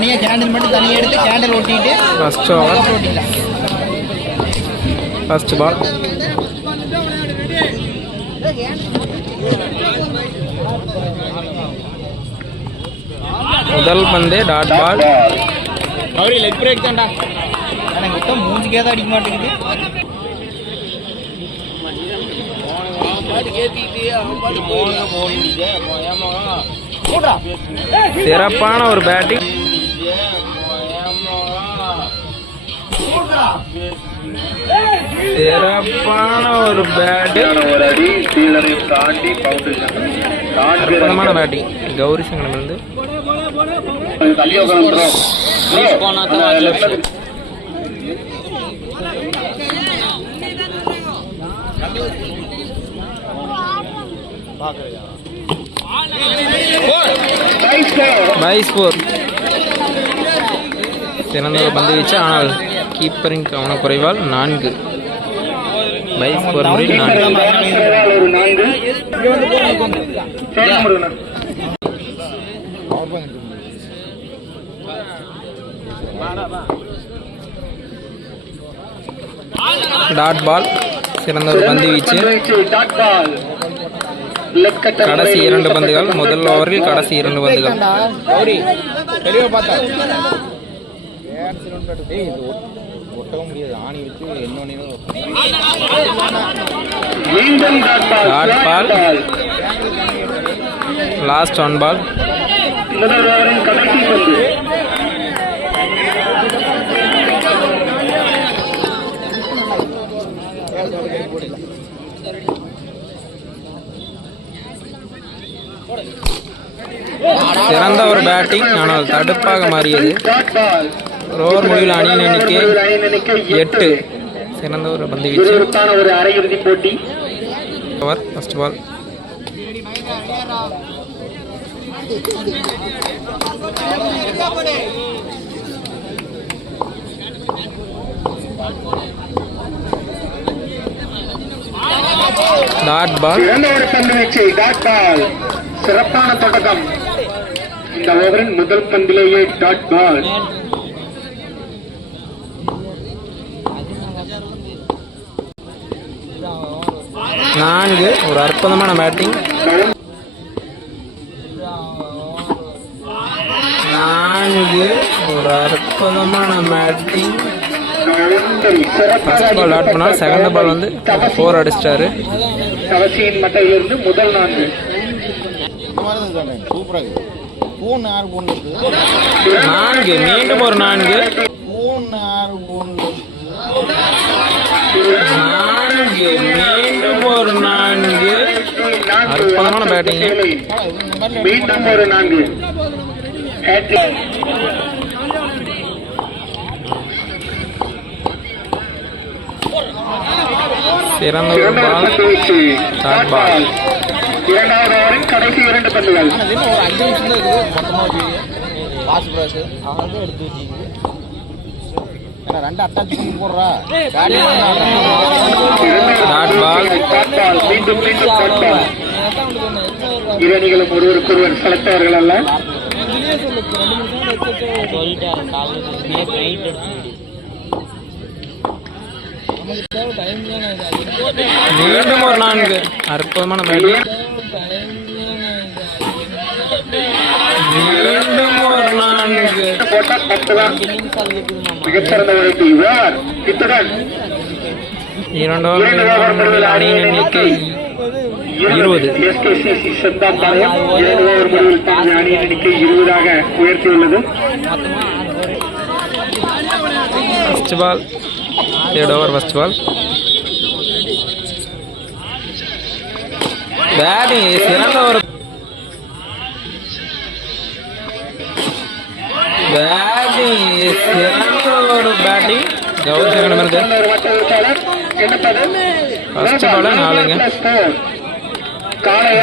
தனியாக கேண்டில் மட்டும் தனியாக எடுத்து கேண்டில் ஒட்டிட்டு ஃபர்ஸ்ட் ஓவர் ஓட்டிக்கலாம். First ball. முதல் பந்து டாட் பால். அவரு லெக் பிரேக் தான்டா. எனக்கு மொத்தம் மூஞ்சிக்கே தான் அடிக்க மாட்டேங்குது. சிறப்பான ஒரு பேட்டிங். சிறப்பான ஒரு பேட்டிங். அற்புதமான பேட்டிங் கௌரி சங்கடமிருந்து. சிறந்த ஒரு பந்து வீச்சு. ஆனால் கீப்பரின் கவனக்குறைவால் 4 பைஸ் ஸ்கோர் முறையில் 4. Dot ball. சிறந்த ஒரு பந்து வீச்சு. கடைசி 2 பந்துகள். முதல் ஓவரில் கடைசி 2 பந்துகள். Dot ball. Last 1 ball. சிறந்த ஒரு பேட்டிங். ஆனால் தடுப்பாக மாறியது. ஓவர் முடிவில் அணியின் எண்ணிக்கை 8. சிறந்த ஒரு பந்து வீச்சு. Over first ball. Dot ball. சிறப்பான தொடக்கம். இந்த ஓவரின் முதல் பந்திலேயே டாட் பால். ஒரு அற்புதமான பேட்டிங். 4 ஒரு அற்புதமான பேட்டிங். ஃபர்ஸ்ட் பால் டாட் பண்ணால் செகண்ட் பால் வந்து 4 அடிச்சிட்டாரு. கவசியின் மட்டையிலிருந்து முதல் 4. 4 மீண்டும் ஒரு 4. 4 மீண்டும் ஒரு 4. அற்புதமான பேட்டிங். மீண்டும் ஒரு 4. சிறந்த ஒரு பால். டாட் பால். இரண்டாவது ஓவரின் கடைசி 2 பந்துகள். மீண்டும் இரு அணிகளும் ஒருவருக்கொருவர் செலக்டவர்கள் அல்ல. மீண்டும் ஒரு 4. அற்புதமான பேட்டிங். மீண்டும் ஒரு 4. மிகச்சிறந்த உழைப்பு இவர். இத்துடன் 2 ஓவர் அணியின் எண்ணிக்கை 20. எஸ்கேசிசி செந்தாம்பாளையம் 2 ஓவர் முடிவில் தனது அணியின் எண்ணிக்கை 20ஆக உயர்த்தியுள்ளது. First ball. 3rd over first ball. Batting சிறந்த ஒரு பேட்டிங் கௌரி சங்கடமிருந்து. ஃபர்ஸ்ட் பால் 4ங்க.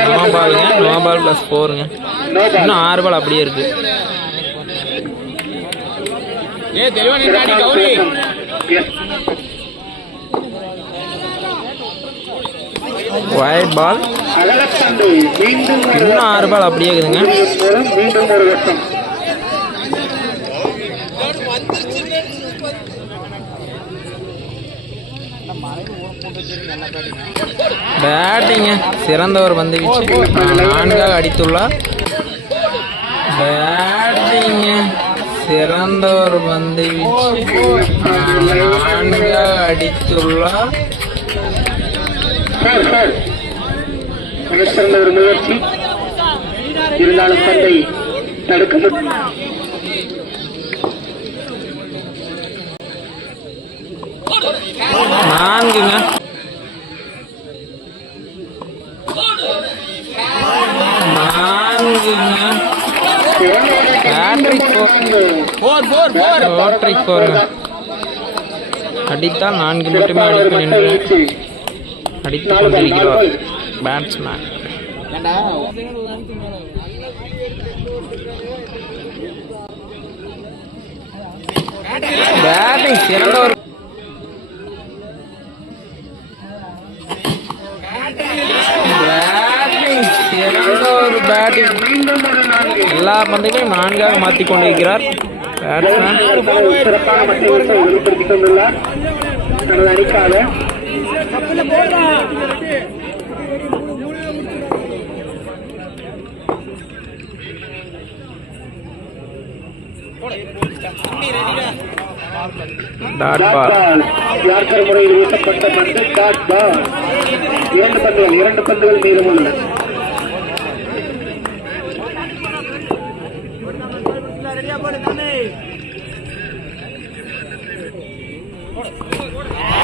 நோ பாலுங்க. நோ பால் +4ங்க. இன்னும் 6 பால் அப்படியே இருக்கு. Wide ball. இன்னும் 6 பால் அப்படியே இருக்குதுங்க. பேட்டிங்க சிறந்த ஒரு பந்து வீச்சு 4 அடித்துள்ளார். பேட்டிங்க சிறந்த ஒரு பந்து வீச்சு 4 அடித்துள்ளார். மிகச்சிறந்த ஒரு முயற்சி, இருந்தாலும் பந்தை தடுக்க முடியும். நான்குங்க அடித்தால் 4 மட்டுமே அடிக்கும் என்று அடித்துக் கொண்டிருக்கிறார் பேட்ஸ்மேன். பேட்டிங் சிறந்த ஒரு பேட்டிங் எல்லா பந்தையும் 4 மாற்றிக் கொண்டிருக்கிறார் பேட்ஸ்மேன். சிறப்பான மட்டை வெளிப்படுத்திக் கொண்டுள்ளார் தனது அணிக்காக. டாட் பால் யார்கர் முறையில் வீசப்பட்ட பந்து டாட் பால். 2 பந்துகள் மீதம் உள்ளன.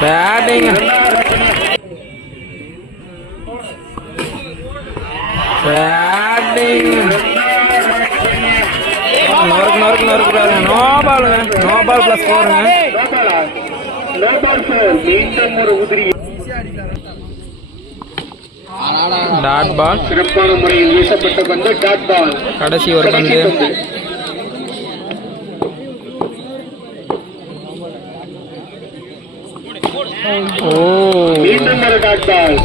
பேட்டிங் நொறுக்கு நோ பால் பிளஸ் 4ங்க. மீண்டும் ஒரு உதிரி டாட் பால். சிறப்பான முறையில் வீசப்பட்ட பந்து டாட் பால். கடைசி ஒரு பந்து. மீண்டும் ஒரு dot ball.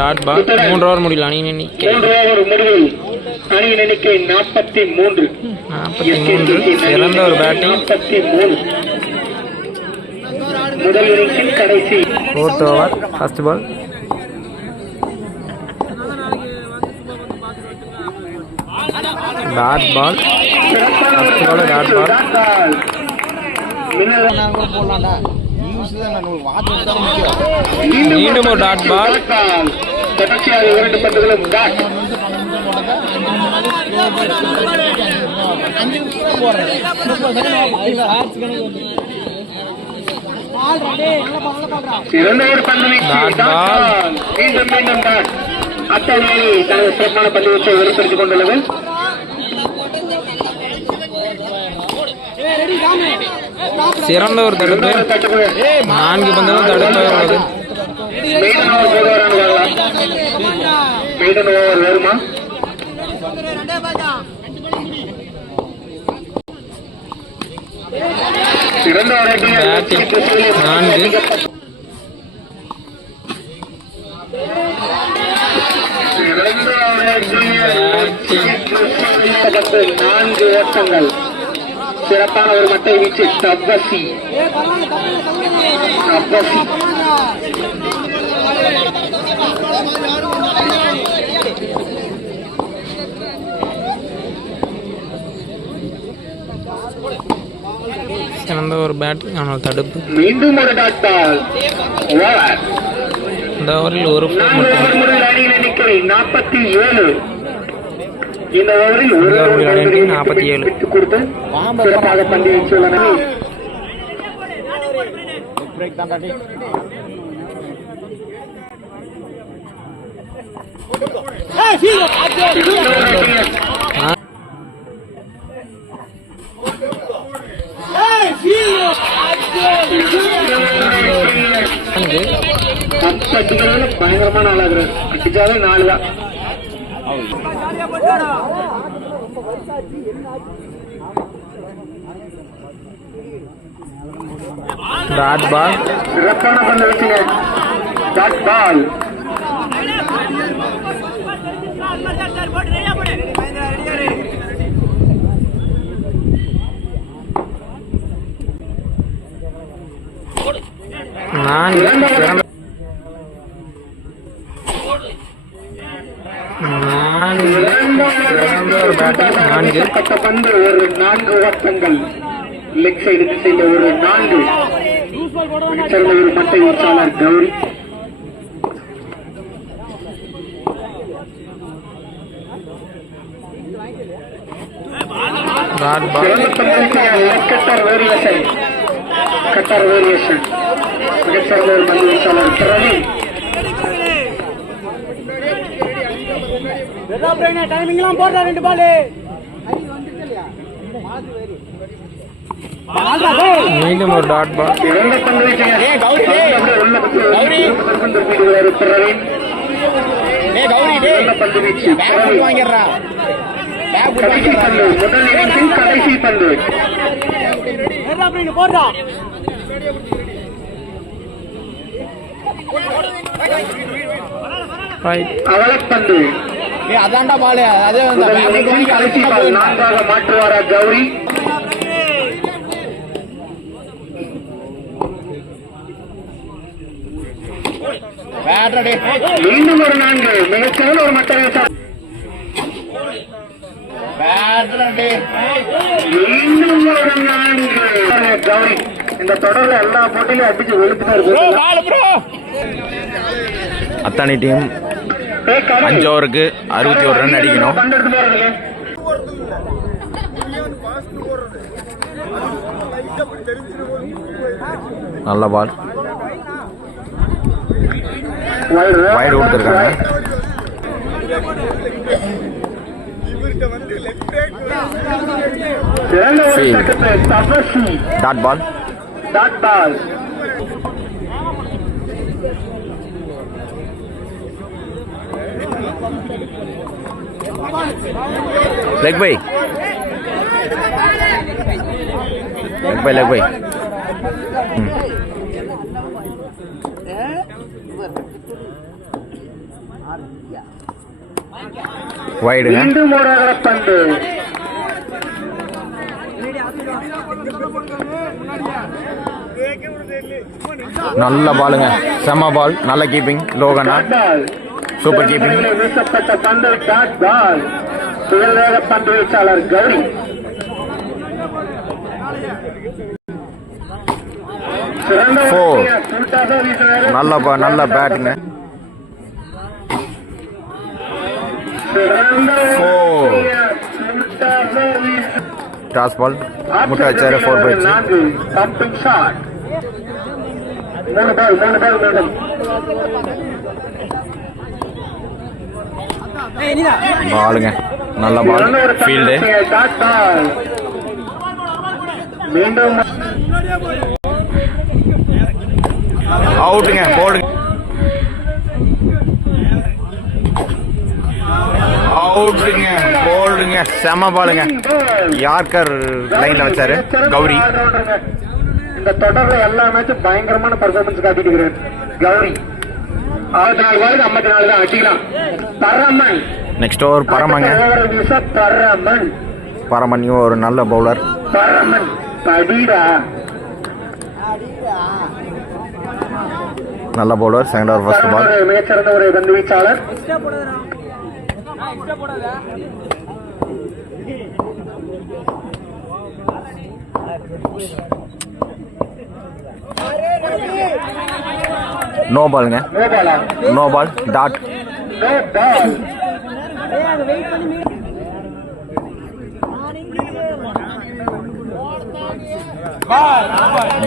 Dot ball. 3 over முடியல அணியின் எண்ணிக்கை. 3 ஓவர் முடிவில் அணியின் எண்ணிக்கை 43. சிறந்த ஒரு பேட்டிங். 43 முதல் இன்னிங்ஸில் கடைசி 4th over first ball. Dot ball. Dot ball. மீண்டும் ஒரு டாட் பால். தொடர்ச்சியாக 2 பந்துகளும் டாட். சிறந்த ஒரு பந்து வீச்சு டாட் பால். மீண்டும் டாட். அத்தனை தனது சிறப்பான பந்து வீச்சை வெளிப்படுத்திக் கொண்டுள்ளது. சிறந்த ஒரு தடுப்பு. 4 பந்துகளும் தடுப்பாக உள்ளது. வருமா? சிறந்த பேட்டிங் 4 ஓட்டங்கள். சிறப்பான ஒரு மட்டை வீச்சு தப்பசி. சிறந்த ஒரு பேட்டிங் ஆனால் தடுப்பு. மீண்டும் ஒரு டாட் பால். இந்த ஓவரில் ஒரு அணியின் எண்ணிக்கை 47. இந்த ஓவரில் ஒரு 47 விட்டுக் கொடுத்து சிறப்பாக பந்து வீச்சுள்ளன. பயங்கரமான ஆளாகிறார். அடிச்சாலே 4 தான். Dot ball. சிறப்பான பந்து வீச்சுங்க டாட் பால். 4 பந்து ஒரு 4 ஓட்டங்கள் லெக் சைடு திசையில் ஒரு 4 ஒரு மட்டை வீச்சாளர் கௌரி கட்டர் வேரியேஷன் மிகச்சிறந்த ஒரு பந்து வீச்சாளர் பிரவீன் டைமிங்லாம் போடுறா 2 பால் மீண்டும் ஒரு டாட் பால். கடைசி பந்து போடுறா அவலப்பந்து அதான்டா பால் அதே கடைசி பால் 4ஆக மாற்றுவாரா கௌரி மீண்டும் ஒரு 4 மிகச்சிறந்த ஒரு மட்டை மீண்டும் ஒரு 4 கௌரி இந்த தொடர்ல எல்லா போட்டியிலும் அடிச்சு வெளுத்துட்டாரு. அத்தானி டீம் 5 ஓவருக்கு 61 ரன் அடிக்கணும். நல்ல பால் வைடு கொடுத்துருக்காங்க. டாட் பால் லெக் பை வைடுங்க. நல்ல பாலுங்க, செம்ம பால், நல்ல கீப்பிங், லோகனா சூப்பர் கீப்பிங். வீசப்பட்ட பந்து டாட் பால், வேக பந்து வீச்சாளர் கௌரி. நல்ல பேட்டுங்க. டாஸ் பால் முட்டை வச்சாரு, 4 போயிடுச்சு. பாலுங்க, நல்ல பால், ஃபீல்டு. அவுட்டுங்க, போடுங்க, அவுட்டுங்க, போல்டுங்க, செம பாலுங்க. யார்கர் லைன்ல வச்சாரு கௌரி. இந்த தொடர்ல எல்லா மேட்சும் பயங்கரமான பர்ஃபார்மன்ஸ் காட்டிட்டு இருக்கிறேன் கௌரி. 54 தான் அடிக்கலாம். பரமன் நெக்ஸ்ட் ஓவர் பரமங்க. பரமன் ஒரு நல்ல பவுலர். பரமன் படிடா, நல்ல bowler. Second over first ball. மிகச்சிறந்த ஒரு பந்து வீச்சாளர். நோ பாலுங்க, நோ பால், டாட்.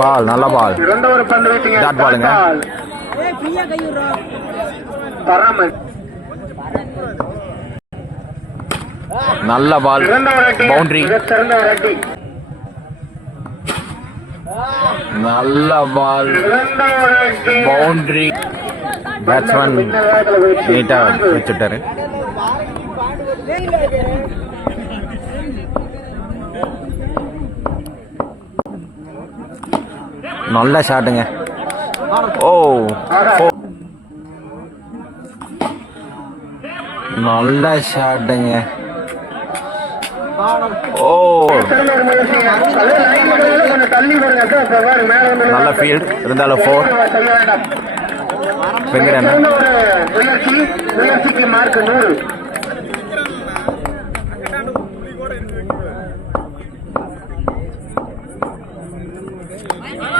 பால், நல்ல பால், டாட் பாலுங்க. நல்ல பால், பவுண்டரி. நல்ல பால், பவுண்டரி. பேட்ஸ்மேன் நீட்டா வச்சுட்டாரு. நல்ல ஷாட்டுங்க. நல்ல ஷாட்டுங்க. ஓ நல்ல ஃபீல்ட் இருந்தாலும் 4 வெங்கடண்ணா. முயற்சிக்கு மார்க் 100.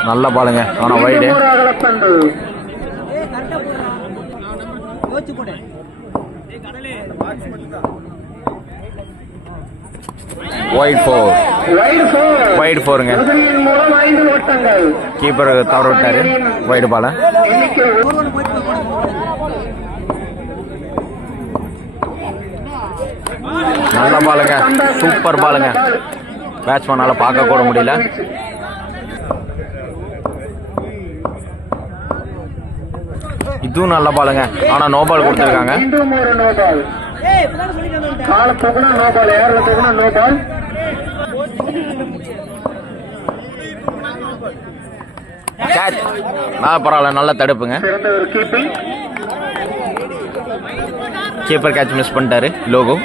நல்ல பாலுங்க ஆனா வைடு. வைட் 4ங்க. கீப்பர் தவற விட்டாரு வைடு பால. நல்ல பாலுங்க சூப்பர் பாலுங்க. பேட்ஸ்மேனால பார்க்க கூட முடியல. இதுவும் நல்ல பாலுங்க ஆனா நோ பால் கொடுத்துருக்காங்க. பரவாயில்ல நல்ல தடுப்புங்க. கீப்பர் கேட்ச் மிஸ் பண்ணிட்டாரு லோகோ.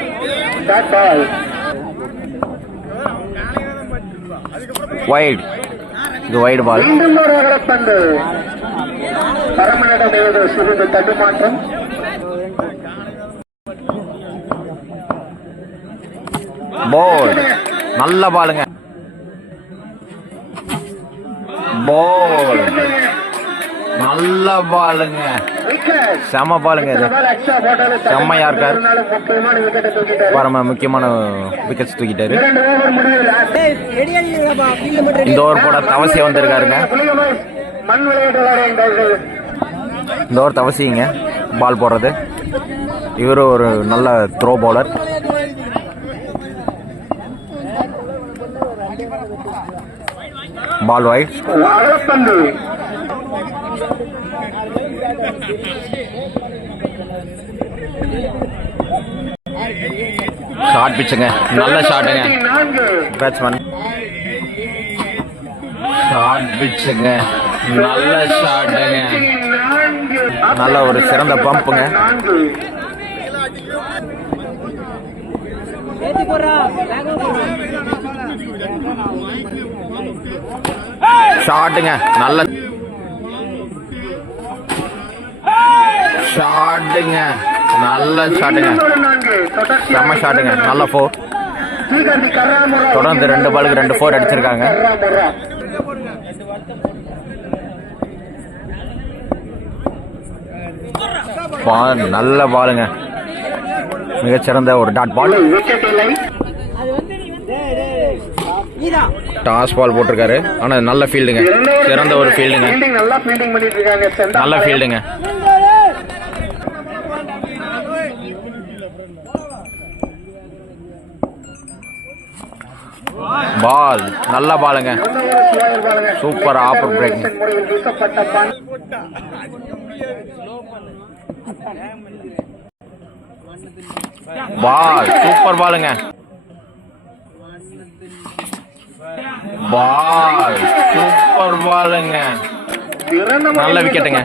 வைட். இது வைடு பால். தடுமாற்றம். பால் நல்ல பாலுங்க. பால் நல்ல பாலுங்க. செம பாலுங்க. இது செம்மையா இருக்காரு. பரம முக்கியமான விக்கெட்ஸ் தூக்கிட்டாரு. இந்த ஓவர் போட தவசி வந்திருக்காருங்க. இந்த ஓவர் தவசிங்க பால் போடுறது. இவரு ஒரு நல்ல throw bowler. Ball wide. Short பிச்சுங்க. நல்ல ஷாட்டுங்க பேட்ஸ்மேன். ஷார்ட் பிச்சுங்க. நல்ல ஷாட்டுங்க. நல்ல ஒரு சிறந்த பம்புங்க. ஷாட்டுங்க. நல்ல ஷாட்டுங்க. நல்ல ஷாட்டுங்க. செம்ம ஷாட்டுங்க. நல்ல 4. தொடர்ந்து 2 பாலுக்கு 2 4 அடிச்சிருக்காங்க. நல்ல பாலுங்க. மிகச்சிறந்த ஒரு டாட் பால். டாஸ் பால் போட்டிருக்காரு ஆனா நல்ல ஃபீல்டுங்க. சிறந்த ஒரு ஃபீல்டுங்க. நல்ல ஃபீல்டுங்க. பால் நல்ல பாலுங்க. Super off break. Ball super பாலுங்க. பால் சூப்பர் பாலுங்க. நல்ல விக்கெட்டுங்க.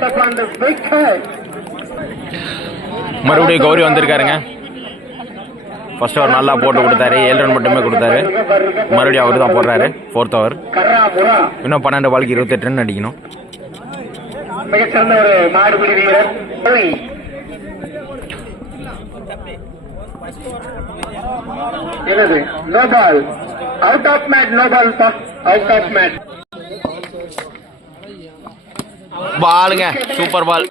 மறுபடியும் கௌரி வந்திருக்காருங்க. ஃபர்ஸ்ட் ஓவர் நல்லா போட்டு கொடுத்தாரு. 7 ரன் மட்டுமே கொடுத்தாரு. மறுபடியும் அவரு தான் போடுறாரு 4th ஓவர். இன்னும் 12 பாலுக்கு 28 ரன் அடிக்கணும். No ball. Out of match. No ball. Out of match. பாலுங்க சூப்பர் பால்.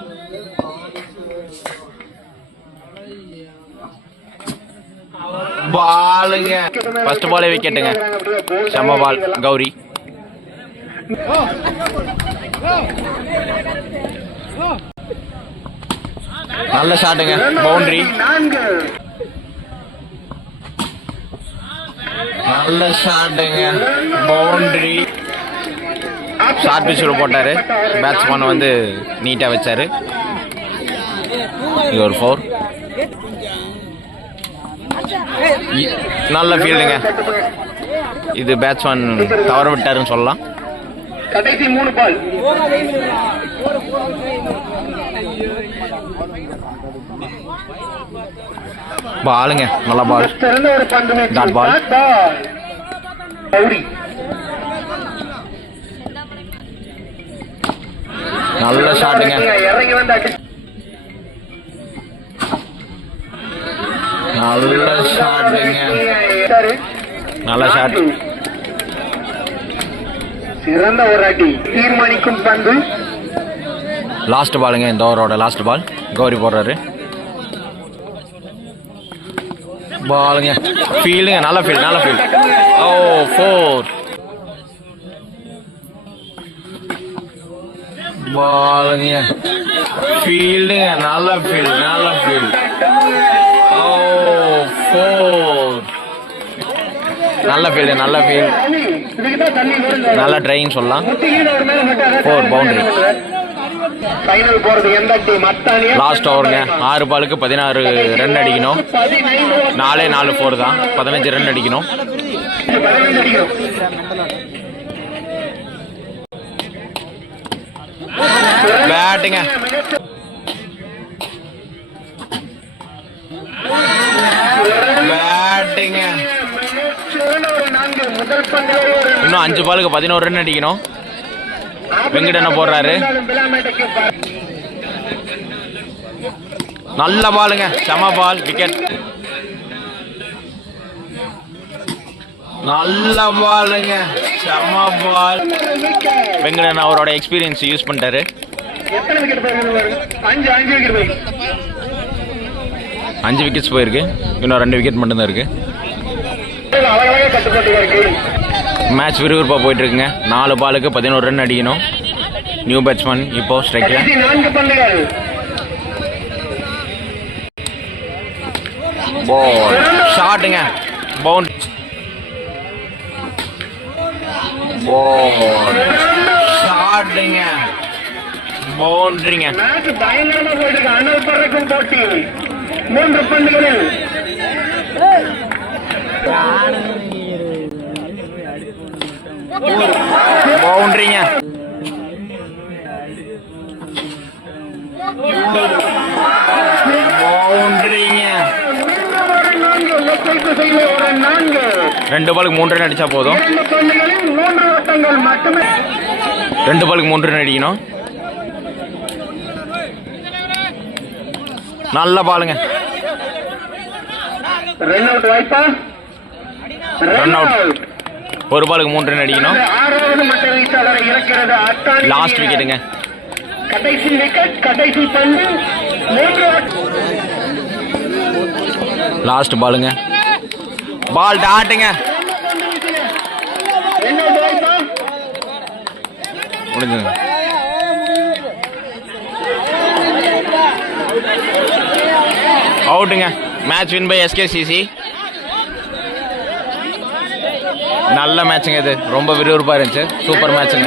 பாலுங்க ஃபர்ஸ்ட் பாலே விக்கெட்டுங்க. செம்ம பால் கௌரி. நல்ல ஷாட்டுங்க. பவுண்டரி. நல்ல ஷாட்டுங்க. பவுண்டரி. ஷார்ட் பிச்சில் போட்டாரு. பேட்ஸ்மேன் வந்து நீட்டா வச்சாரு. இது ஒரு 4. நல்ல ஃபீல்டுங்க. இது பேட்ஸ்மேன் தவற விட்டாருன்னு சொல்லலாம். கடைசி 3 பால். பாலுங்க நல்ல பால். சிறந்த ஒரு பந்து வீச்சு. Dot ball. Dot ball. Gowri நல்ல ஷாட்டுங்க. இறங்கி வந்து அடி நல்ல ஷாட்டுங்க. நல்ல ஷாட். சிறந்த ஒரு அடி. தீர்மானிக்கும் பந்து. லாஸ்ட் பாலுங்க, இந்த ஓவரோட லாஸ்ட் பால். கௌரி போடுறாரு பாலுங்க. ஃபீல்டுங்க, நல்ல ஃபீல்டு, நல்ல ஃபீல்டு. ஓ 4 பாலுங்க. ஃபீல்டுங்க, நல்ல ஃபீல்டு, நல்ல ஃபீல்டு. ஓ 4 நல்ல ஃபீல்டு, நல்ல ஃபீல்டு, நல்ல ட்ரைன்னு சொல்லலாம். 4 பவுண்டரி. ஃபைனல் போறது எந்த டீம்? அத்தானியா? லாஸ்ட் ஓவருங்க. 6 பாலுக்கு 16 ரன் அடிக்கணும். 4 4 தான். 15 ரன் அடிக்கணும். 15 அடிக்கணும். பேட்டுங்க. பேட்டுங்க. சிறந்த ஒரு 4 முதல் பந்தில் ஒரு இன்னும் 5 பாலுக்கு 11 ரன் அடிக்கணும். வெங்கடனை போடுறாரு. நல்ல பாலுங்க, செம பால், விக்கெட். நல்ல பாலுங்க, செம பால். வெங்கடன் அவரோட எக்ஸ்பீரியன்ஸ் யூஸ் பண்ணிட்டாரு. எத்தனை விக்கெட் போயிருக்கு? 5 விக்கெட் போயிருக்கு. 5 விக்கெட்ஸ் போயிருக்கு. இன்னும் 2 விக்கெட் மட்டும்தான் இருக்கு. அழகாக கட்டுப்பட்டு இருக்கு. மேட்ச் விறுவிறுப்பாக போயிட்டு இருக்குங்க. 4 பாலுக்கு 11 ரன் அடிக்கணும். நியூ பேட்ஸ்மேன் இப்போ ஸ்ட்ரைக்ல. 4 பந்துகள். பால் ஷாட்டுங்க, பவுண்ட். பால் ஷாட்டுங்க, பவுண்டரிங்க. மேட்ச் பயங்கரமா போயிட்டு இருக்கு. அனல் பறக்கும் போட்டி. 3 பந்துகளில் பவுண்டரிங்க. பவுண்டரிங்க. 2 பாலுக்கு 3 ரன் அடிச்சா போதும். 3 ஓட்டங்கள் மட்டுமே. 2 பாலுக்கு 3 ரன் அடிக்கணும். நல்ல பாலுங்க. ரன் அவுட் வாய்ப்பா? Run out. 1 பாலுக்கு 3 ரன் அடிக்கணும். 6வது மட்ட வீச்சாளரை இறக்கிறது அத்தானி. லாஸ்ட் விக்கெட்டுங்க. கடைசி விக்கெட், கடைசி பந்து. 3 லாஸ்ட் பாலுங்க. பால் டாட்டுங்க. ரன் அவுட் வாய்ப்பா? முடிஞ்சுங்க. அவுட்டுங்க. Match win by SKCC. நல்ல மேட்சுங்க இது. ரொம்ப விறுவிறுப்பாக இருந்துச்சு. சூப்பர் மேட்சுங்க.